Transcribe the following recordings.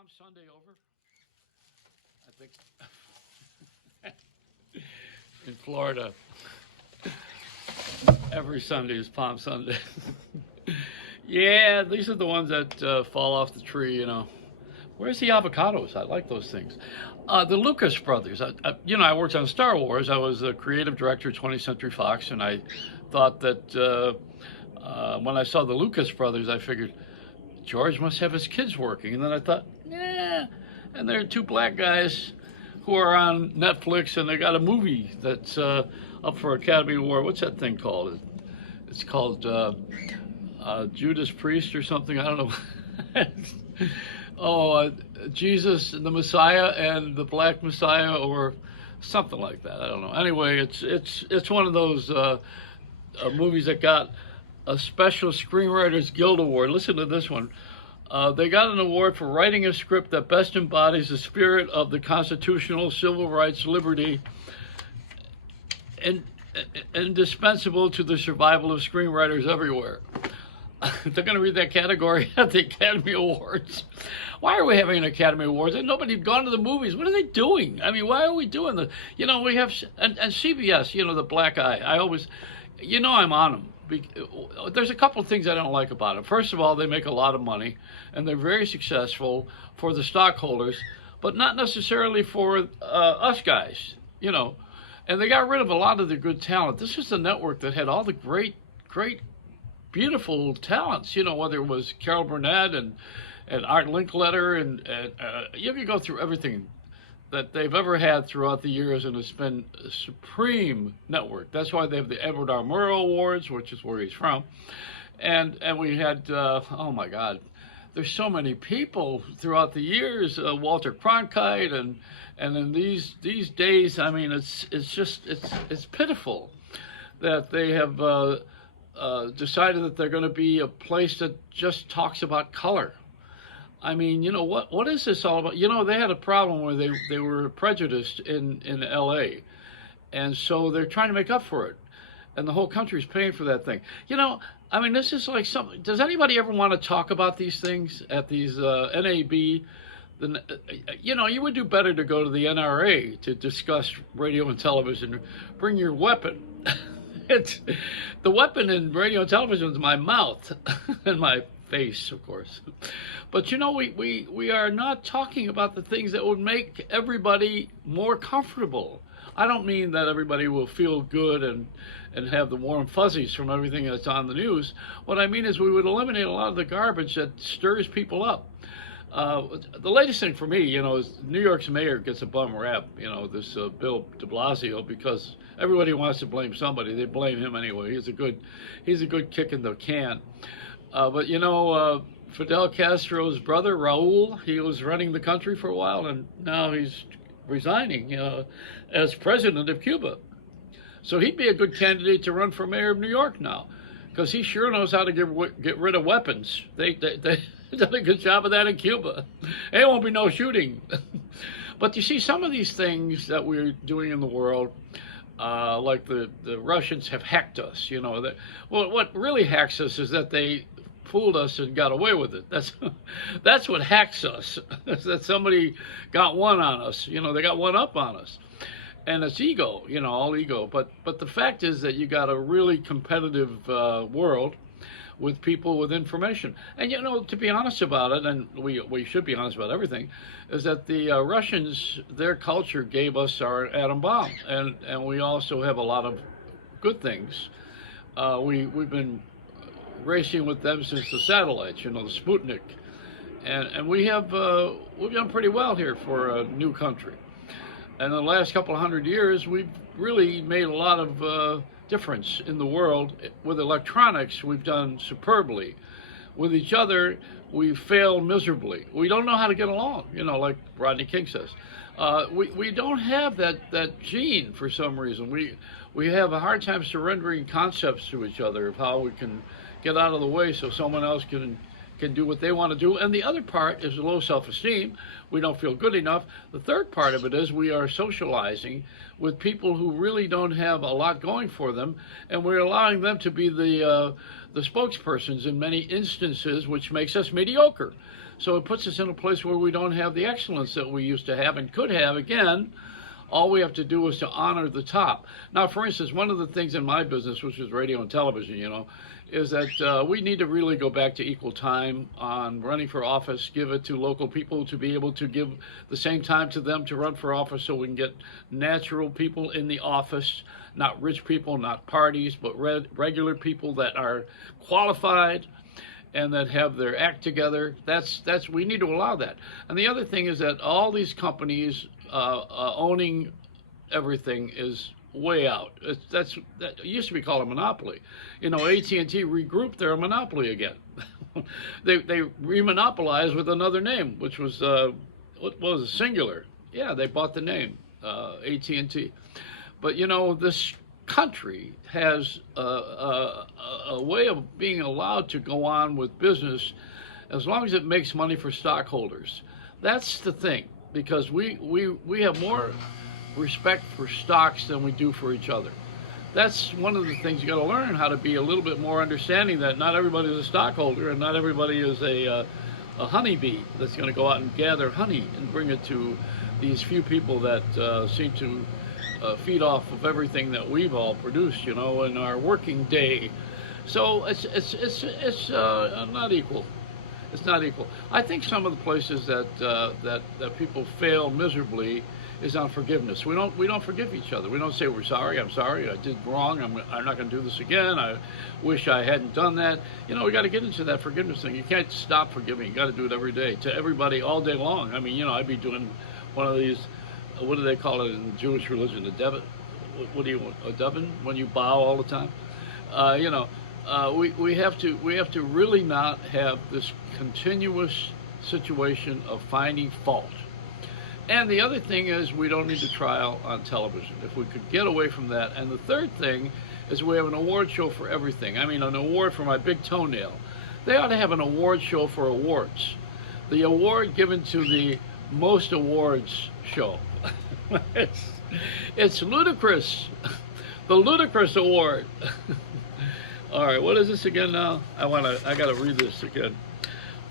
Palm Sunday over? I think in Florida, every Sunday is Palm Sunday. Yeah, these are the ones that fall off the tree, you know. Where's the avocados? I like those things. The Lucas brothers. I worked on Star Wars. I was a creative director at 20th Century Fox, and I thought that when I saw the Lucas brothers, I figured George must have his kids working. And then I thought, yeah. And there are two black guys who are on Netflix, and they got a movie that's up for Academy Award. What's that thing called? It's called Judas Priest or something. I don't know. Jesus, the Messiah, and the Black Messiah, or something like that. I don't know. Anyway, it's one of those movies that got a special Screenwriters Guild Award. Listen to this one. They got an award for writing a script that best embodies the spirit of the constitutional civil rights liberty and indispensable to the survival of screenwriters everywhere. They're going to read that category at the Academy Awards. Why are we having an Academy Awards? And nobody's gone to the movies. What are they doing? I mean, why are we doing this? We have, and CBS, the black eye. I always, I'm on them. There's a couple of things I don't like about it. First of all, they make a lot of money, and they're very successful for the stockholders, but not necessarily for us guys, And they got rid of a lot of the good talent. This is the network that had all the great, beautiful talents, whether it was Carol Burnett and Art Linkletter, and you can go through everything that they've ever had throughout the years, and it's been a supreme network. That's why they have the Edward R. Murrow Awards, which is where he's from. And we had, oh my God, there's so many people throughout the years, Walter Cronkite, and in these days, I mean, it's pitiful that they have decided that they're going to be a place that just talks about color. I mean, what is this all about? They had a problem where they were prejudiced in L.A., and so they're trying to make up for it, and the whole country's paying for that thing. I mean, this is like something. Does anybody ever want to talk about these things at these NAB? You would do better to go to the NRA to discuss radio and television. Bring your weapon. The weapon in radio and television is my mouth and my face, of course. But we are not talking about the things that would make everybody more comfortable. I don't mean that everybody will feel good and have the warm fuzzies from everything that's on the news. What I mean is we would eliminate a lot of the garbage that stirs people up. The latest thing for me, is New York's mayor gets a bum rap, this Bill de Blasio, because everybody wants to blame somebody. They blame him anyway. He's a good kick in the can. But Fidel Castro's brother, Raul, he was running the country for a while, and now he's resigning as president of Cuba. So he'd be a good candidate to run for mayor of New York now, because he sure knows how to get rid of weapons. They done a good job of that in Cuba. There won't be no shooting. But you see, some of these things that we're doing in the world, like the Russians have hacked us. What really hacks us is that they fooled us and got away with it. That's what hacks us. That somebody got one on us. They got one up on us, and it's ego. All ego. But the fact is that you got a really competitive world with people with information. And to be honest about it, and we should be honest about everything, is that the Russians, their culture gave us our atom bomb, and we also have a lot of good things. We've been racing with them since the satellites, the Sputnik, and we've done pretty well here for a new country. And in the last couple of 100 years, we've really made a lot of difference in the world. With electronics, we've done superbly. With each other, we failed miserably. We don't know how to get along, like Rodney King says. We don't have that gene for some reason. We have a hard time surrendering concepts to each other of how we can get out of the way so someone else can can do what they want to do. And the other part is low self-esteem. We don't feel good enough. The third part of it is we are socializing with people who really don't have a lot going for them, and we're allowing them to be the spokespersons in many instances, which makes us mediocre. So it puts us in a place where we don't have the excellence that we used to have and could have. Again, all we have to do is to honor the top. Now, for instance, one of the things in my business, which is radio and television, is that we need to really go back to equal time on running for office, give it to local people to be able to give the same time to them to run for office, so we can get natural people in the office, not rich people, not parties, but regular people that are qualified and that have their act together. That's we need to allow that. And the other thing is that all these companies owning everything is way out. That used to be called a monopoly. AT&T regrouped their monopoly again. they remonopolized with another name, which was what was singular. Yeah, they bought the name AT&T. But this country has a way of being allowed to go on with business as long as it makes money for stockholders. That's the thing, because we have more respect for stocks than we do for each other. That's one of the things you got to learn, how to be a little bit more understanding that not everybody is a stockholder and not everybody is a honeybee that's going to go out and gather honey and bring it to these few people that seem to feed off of everything that we've all produced, in our working day. So it's not equal. It's not equal. I think some of the places that people fail miserably is on forgiveness. We don't forgive each other. We don't say we're sorry. I'm sorry. I did wrong. I'm not going to do this again. I wish I hadn't done that. We got to get into that forgiveness thing. You can't stop forgiving. You got to do it every day to everybody all day long. I mean, I'd be doing one of these. What do they call it in Jewish religion? A debit. What do you want? A dubbin? When you bow all the time. We have to really not have this continuous situation of finding fault. And the other thing is, we don't need a trial on television. If we could get away from that. And the third thing is, we have an award show for everything. I mean, an award for my big toenail. They ought to have an award show for awards. The award given to the most awards show. It's ludicrous. The Ludicrous Award. All right, what is this again now? I got to read this again.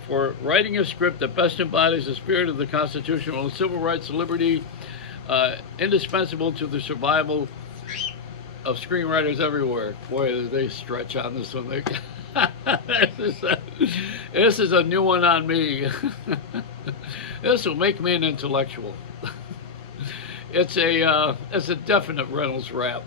For writing a script that best embodies the spirit of the Constitution and civil rights and liberty, indispensable to the survival of screenwriters everywhere. Boy, they stretch on this one. This is a new one on me. This will make me an intellectual. It's a definite Reynolds rap.